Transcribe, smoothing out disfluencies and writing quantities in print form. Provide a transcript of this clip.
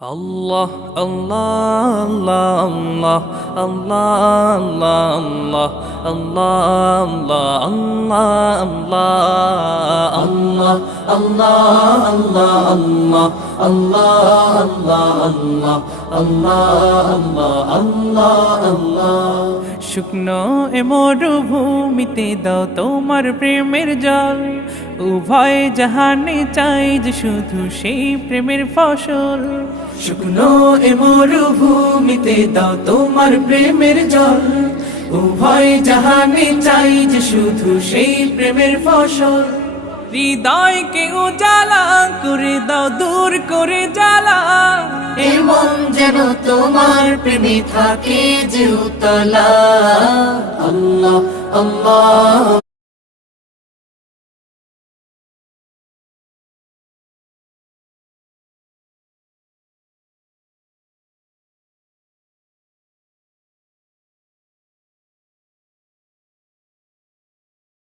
আল্লাহ আল্লাহ আল্লাহ আল্লাহ আল্লাহ আল্লাহ আল্লাহ আল্লাহ আল্লাহ আল্লাহ আল্লাহ আল্লাহ আল্লাহ আল্লাহ আল্লাহ শুকনো এ মরুভূমিতে দাও তোমার প্রেমের জল উভয় জাহানে চাই যে শুধু সেই প্রেমের ফসল শুকনো এ মরুভূমিতে দাও তোমার প্রেমের জল উভয় জাহানে চাই যে শুধু সেই প্রেমের ফসল হৃদয়কে উজালা করে দাও দূর করে জ্বালা এমন যেন তোমার প্রেমে থাকে যে উতলা আল্লাহ আল্লাহ